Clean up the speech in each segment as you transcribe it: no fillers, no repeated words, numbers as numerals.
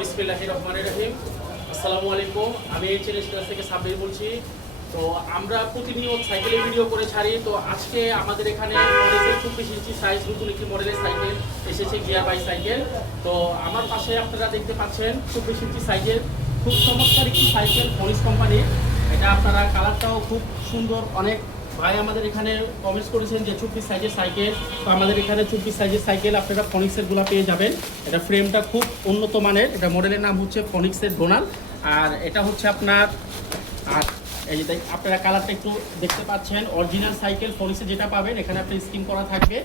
বিসমিল্লাহির রহমানির রহিম। আসসালামু আলাইকুম। আমি চ্যানেল থেকে সাব্বির বলছি। তো আমরা প্রতিনিয়ত সাইকেলের ভিডিও করে ছাড়ি। তো আজকে আমাদের এখানে 24 ইঞ্চি সাইজ নতুন একটি মডেলের সাইকেল এসেছে, গিয়ার বাইক সাইকেল। তো আমার পাশে আপনারা দেখতে পাচ্ছেন 24 ইঞ্চি সাইজের খুব চমৎকার একটি সাইকেল, ফনিক্স কোম্পানির। এটা আপনারা কালারটাও খুব সুন্দর। অনেক ভাই আমাদের এখানে কমেন্টস করেছেন যে 24 সাইজের সাইকেল। তো আমাদের এখানে 24 সাইজের সাইকেল আপনারা ফনিক্সেরগুলো পেয়ে যাবেন। এটা ফ্রেমটা খুব উন্নত মানের। এটা মডেলের নাম হচ্ছে ফনিক্সের ডোনাল। আর এটা হচ্ছে আপনার এই যে আপনারা কালারটা একটু দেখতে পাচ্ছেন, অরিজিনাল সাইকেল ফনিক্সে যেটা পাবেন এখানে আপনার স্কিন করা থাকবে।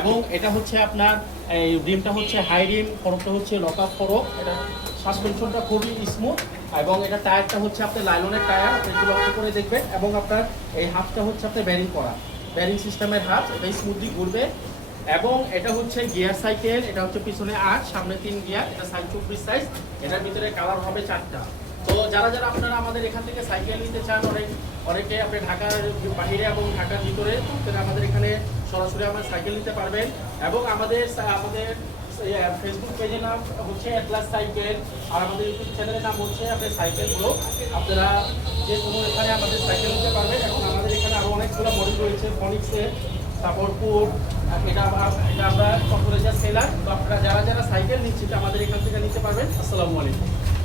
এবং এটা হচ্ছে আপনার এই রিমটা হচ্ছে হাই রিম, ফরকটা হচ্ছে লক আপ ফরক। এটা সাসপেনশনটা খুবই স্মুথ এবং এটা টায়ারটা হচ্ছে আপনার লাইলনের টায়ার, আপনি একটু লক্ষ্য করে দেখবেন। এবং আপনার এই হাফটা হচ্ছে আপনার ব্যারিং করা, ব্যারিং সিস্টেমের হাফ, এটা স্মুথলি ঘুরবে। এবং এটা হচ্ছে গিয়ার সাইকেল, এটা হচ্ছে পিছনে 8 সামনে 3 গিয়ার। এটা সাইজ 24 সাইজ। এটার ভিতরে কালার হবে 4টা। তো যারা যারা আপনারা আমাদের এখান থেকে সাইকেল নিতে চান, অনেকে আপনি ঢাকার বাইরে এবং ঢাকার ভিতরে, তারা আমাদের এখানে সরাসরি আমার সাইকেল নিতে পারবেন। এবং আমাদের ফেসবুক পেজের নাম হচ্ছে অ্যাটলাস সাইকেল, আর আমাদের ইউটিউব চ্যানেলের নাম হচ্ছে আপনার সাইকেল ব্লগ। আপনারা যে কোনো এখানে আমাদের সাইকেল নিতে পারবেন। এখন আমাদের এখানে আরও অনেকগুলো মডেল রয়েছে ফনিক্সের, তারপর পুর, এটা আমরা কর্পোরেশন সেলার। তো আপনারা যারা যারা সাইকেল নিচ্ছেন আমাদের এখান থেকে নিতে পারবেন। আসসালামু আলাইকুম।